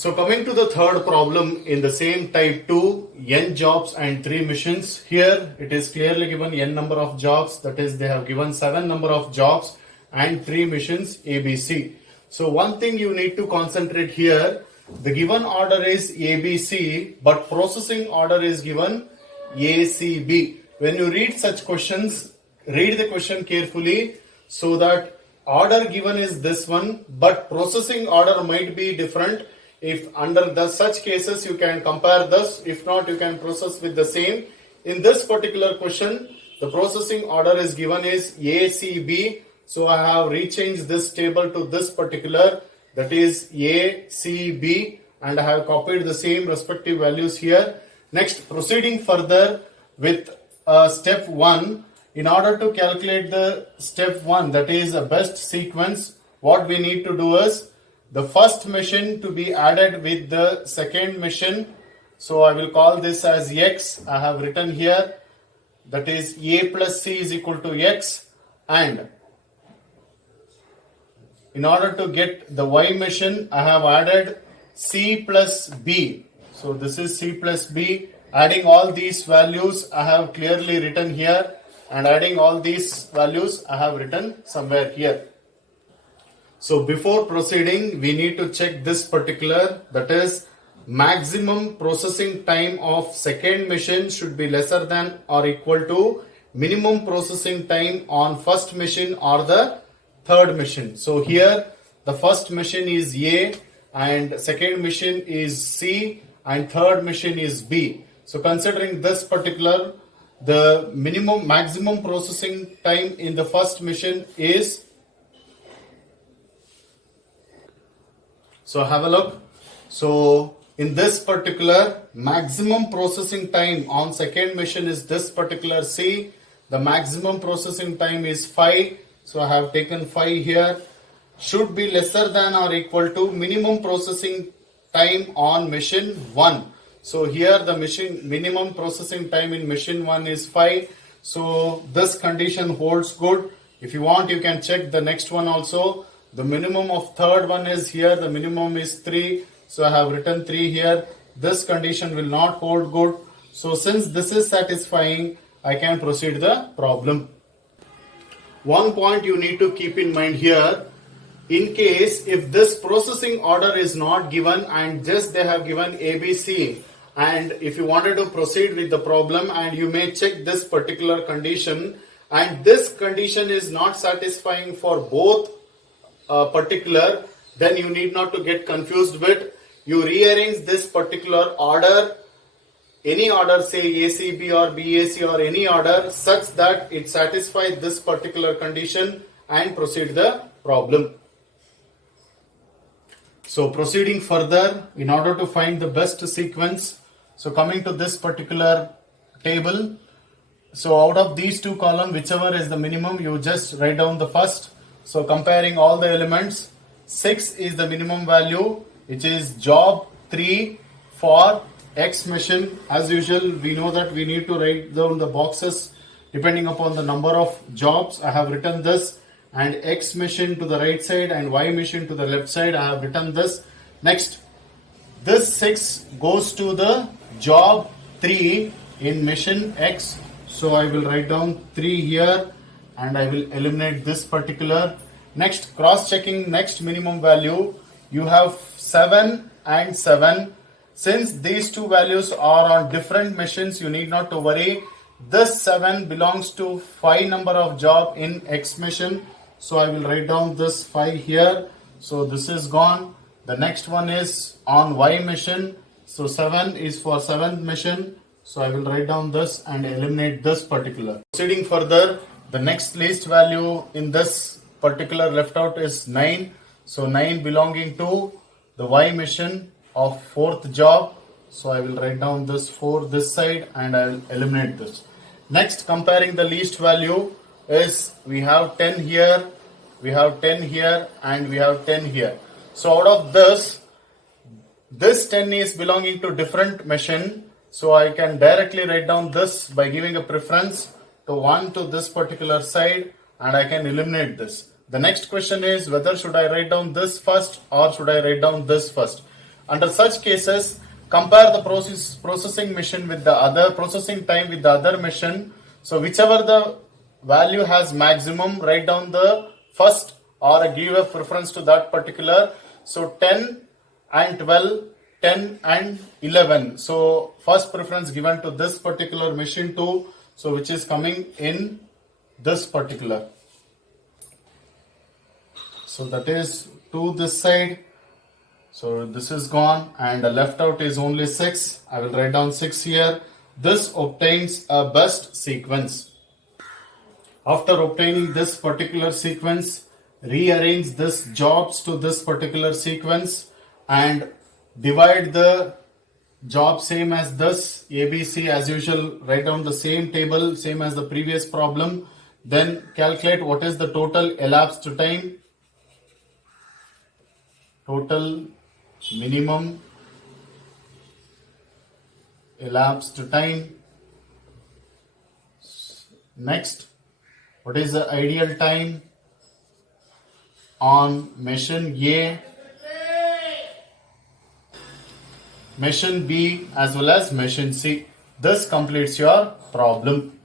So coming to the third problem in the same type 2, n jobs and 3 missions. Here it is clearly given n number of jobs, that is they have given 7 number of jobs and 3 missions ABC. So one thing you need to concentrate here, the given order is ABC but processing order is given ACB. When you read such questions, read the question carefully so that order given is this one but processing order might be different. If under such cases you can compare this, if not you can process with the same. In this particular question, the processing order is given is ACB. So I have rechanged this table to this particular, that is ACB, and I have copied the same respective values here. Next, proceeding further with step 1. In order to calculate the step 1, that is a best sequence, what we need to do is the first machine to be added with the second machine. So I will call this as X. I have written here, that is A plus C is equal to X, and in order to get the Y machine, I have added C plus B. So this is C plus B. Adding all these values I have clearly written here, and adding all these values I have written somewhere here. So before proceeding, we need to check this particular, that is maximum processing time of second machine should be lesser than or equal to minimum processing time on first machine or the third machine. So here the first machine is A and second machine is C and third machine is B. So considering this particular, the maximum processing time in the first machine is, so have a look. So in this particular, maximum processing time on second machine is this particular C. The maximum processing time is 5. So I have taken 5 here. Should be lesser than or equal to minimum processing time on machine 1. So here the minimum processing time in machine 1 is 5. So this condition holds good. If you want, you can check the next one also. The minimum of third one is here, the minimum is 3. So I have written 3 here. This condition will not hold good. So since this is satisfying, I can proceed the problem. One point you need to keep in mind here, in case if this processing order is not given and just they have given ABC, and if you wanted to proceed with the problem and you may check this particular condition and this condition is not satisfying for both particular, then you need not to get confused with, you rearrange this particular order, any order, say ACB or BAC or any order, such that it satisfies this particular condition and proceed the problem. So proceeding further, in order to find the best sequence, so coming to this particular table, so out of these two columns, whichever is the minimum, you just write down the first. So comparing all the elements, 6 is the minimum value, which is job 3 for X machine. As usual, we know that we need to write down the boxes depending upon the number of jobs. I have written this, and X machine to the right side and Y machine to the left side. I have written this. Next, this 6 goes to the job 3 in machine X. So I will write down 3 here and I will eliminate this particular. Next, cross-checking next minimum value. You have 7 and 7. Since these two values are on different machines, you need not to worry. This 7 belongs to 5 number of job in X machine. So I will write down this 5 here. So this is gone. The next one is on Y machine. So 7 is for 7th machine. So I will write down this and eliminate this particular. Proceeding further, the next least value in this particular left out is 9. So 9 belonging to the Y machine of 4th job. So I will write down this 4 this side and I will eliminate this. Next, comparing the least value is we have 10 here, we have 10 here and we have 10 here. So out of this 10 is belonging to different machine. So I can directly write down this by giving a preference to 1 to this particular side and I can eliminate this. The next question is whether should I write down this first or should I write down this first. Under such cases, compare the processing machine with the other processing time with the other machine. So whichever the value has maximum, write down the first or give a preference to that particular. So 10 and 12, 10 and 11. So first preference given to this particular machine too. So which is coming in this particular. So that is to this side. So this is gone and the left out is only 6. I will write down 6 here. This obtains a best sequence. After obtaining this particular sequence, rearrange this jobs to this particular sequence and divide the job same as this ABC as usual. Write down the same table, same as the previous problem. Then calculate what is the total elapsed time. Total minimum elapsed time. Next, what is the ideal time on machine A, machine B as well as machine C. This completes your problem.